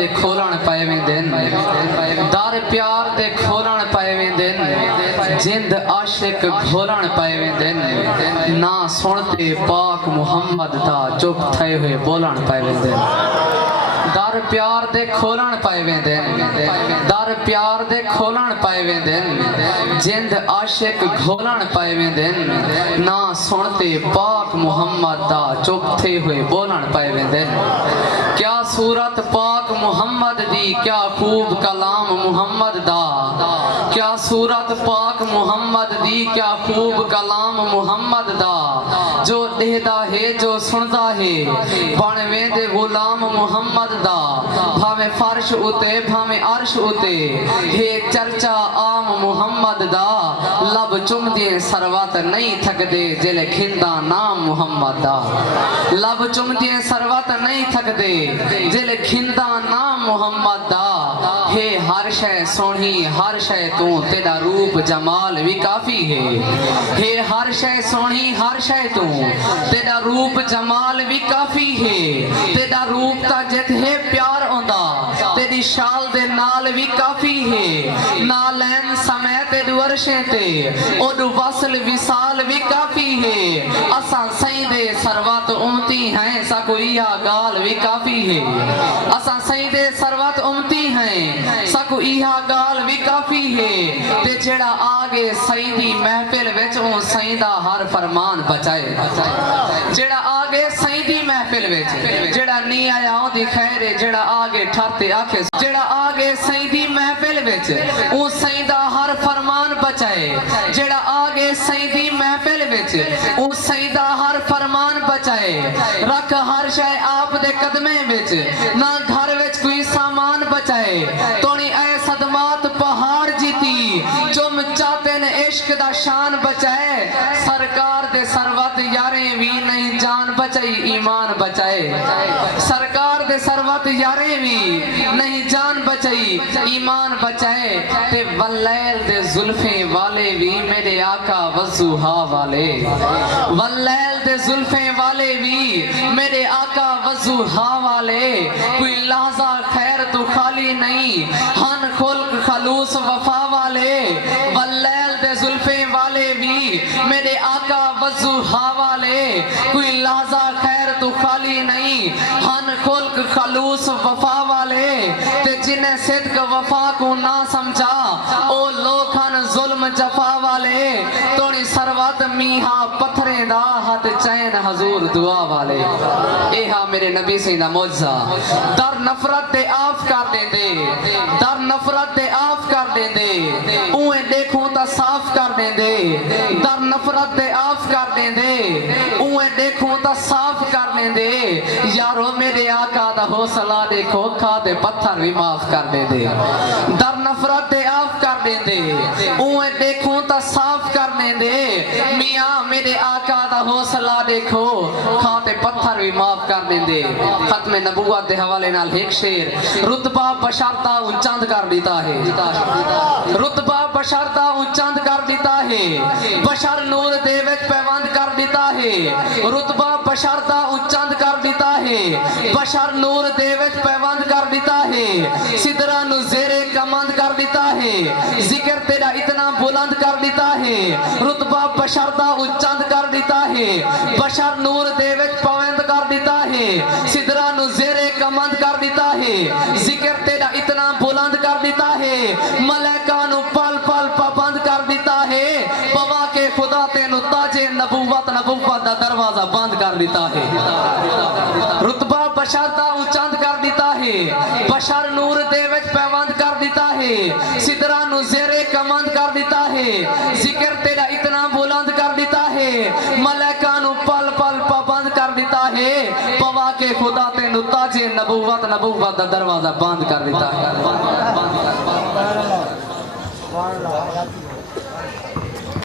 दे खोलण पाए वेंदन दर प्यार दे खोलण पाए वेंदन जिंद आशिक घोलण पाए वेंदन ना सुनते पाक मुहम्मद दा चुप थे हुए बोलण पाए वेंदन दर प्यार दे खोलण पाए वेंदन दर प्यार दे खोलण पाए वेंदन जिंद आशिक घोलण पाए वेंदन ना सुनते पाक मुहम्मद दा चुप थे हुए बोलण पाए वेंदन क्या सूरत पाक मुहम्मद दी क्या खूब कलाम मुहम्मद दा क्या सूरत पाक मुहम्मद दी क्या खूब कलाम मुहम्मद दा जो देहदा है जो सुनदा है बन वेंदे गुलाम मुहम्मद दा भावे फर्श उते भावे अर्श उते हे चर्चा आम मुहम्मद दा लब चुमदे सरवत नहीं थकदे जिले खिंदा नाम मुहम्मद दा लब चुमदे सरवत नहीं थकदे जिले खिंदा नाम मुहम्मद दा हे हर शय सोहनी हर शय तू तेरा रूप जमाल भी काफी है हे हर शय सोहनी हर शय तू तेरा रूप जमाल भी काफी है तेरा रूप ता जित है प्यार आंदा तेरी शाल दे नाल भी काफी है नालैन समय तेरे वर्षे ते ओदू वसल विसाल भी काफी है असा सही दे सरवत उमती हैं सकुइया गाल भी काफी है असा सही दे सरवत उमती हैं सकुइया गाल भी काफी है ते जेड़ा आगे सही दी महफिल विच ओ सही दा हर फरमान बचाए जेड़ा आगे सही दी महफिल विच जेड़ा नहीं आया ओदी खैर है जेड़ा आगे ठरते आखे जेड़ा आगे सही दी महफिल विच ओ सही दा हर फरमान बचाए जेड़ा आगे सही दी महफिल विच ओ सही दा हर फरमान बचाए रख हर शय आप दे कदमे विच ना घर विच कोई सामान बचाए तोनी ऐ सदमात पहाड़ जीती चुम चाहते ने इश्क दा शान बचाए सरकार दे सरवत यारे भी नहीं जान बचाई ईमान बचाए सरकार दे सरवत यारे भी नहीं जान बचाई ईमान बचाए ते वल्लैल दे जुल्फे वाले भी मेरे आका वज़ुहा वाले वल्लैल दे जुल्फे वाले भी मेरे आका वज़ुहा वाले कोई लहज़ा खैर तो खाली नहीं हन खुल्क खलूस वफा वाले वल्लैल दे जुल्फे वाले भी मेरे आका वज़ुहा वाले कोई लहज़ा खैर तो खाली नहीं हन खुल्क खलूस वफा वाले ते जिन्हें सिद्क वफा को ना समझा ओ लोग हन जुल्म जफा वाले तोड़ी सरवत मीहा पत्थरे दा हथ चैन हजूर दुआ वाले ए हा मेरे नबी से दा मौजज़ा दर नफरत दे आफ कर देंदे दर नफरत दे आफ कर देंदे उए देखूं ता साफ कर देंदे दर नफरत दे आफ कर देंदे उए देखूं ता साफ कर देंदे यारो मेरे आका दा हौसला देखो खा दे पत्थर भी माफ कर देंदे दर नफरत दे आफ कर देंदे उए देखूं ता साफ कर देंदे मियां मेरे आका दा हौसला देखो खा दे पत्थर भी माफ कर देंदे खत्म नबुवत दे हवाले नाल एक शेर रुतबा बशरता उचंद कर देता है रुतबा बशरता उचंद कर देता है बशर नूर दे विच पैवंद कर देता है रुतबा बशरता उचंद कर देता है बशर नूर दे विच पैवंद कर देता है सिदरा नु ज़ेरे कमंद कर देता है जिक्र तेरा इतना बुलंद कर देता है रुतबा बशरता उचंद कर देता है बशर नूर दे विच पैवंद कर देता है सिदरा नु ज़ेरे कमंद कर देता है जिक्र तेरा इतना बुलंद कर देता है मलाइका नु पल पल पाबंद कर देता है पवा के खुदा तेनु ताजे नबुवत दा दरवाजा बंद कर देता है रुतबा बशरता उचंद कर देता है बशर नूर दे विच पैवंद कर देता है सिदरा नु ज़ेरे कमंद कर देता है जिक्र तेरा इतना बुलंद कर देता है मलाइका नु पल पल पाबंद कर देता है पवा के खुदा तेनु ताजे नबुवत दा दरवाजा बंद कर देता है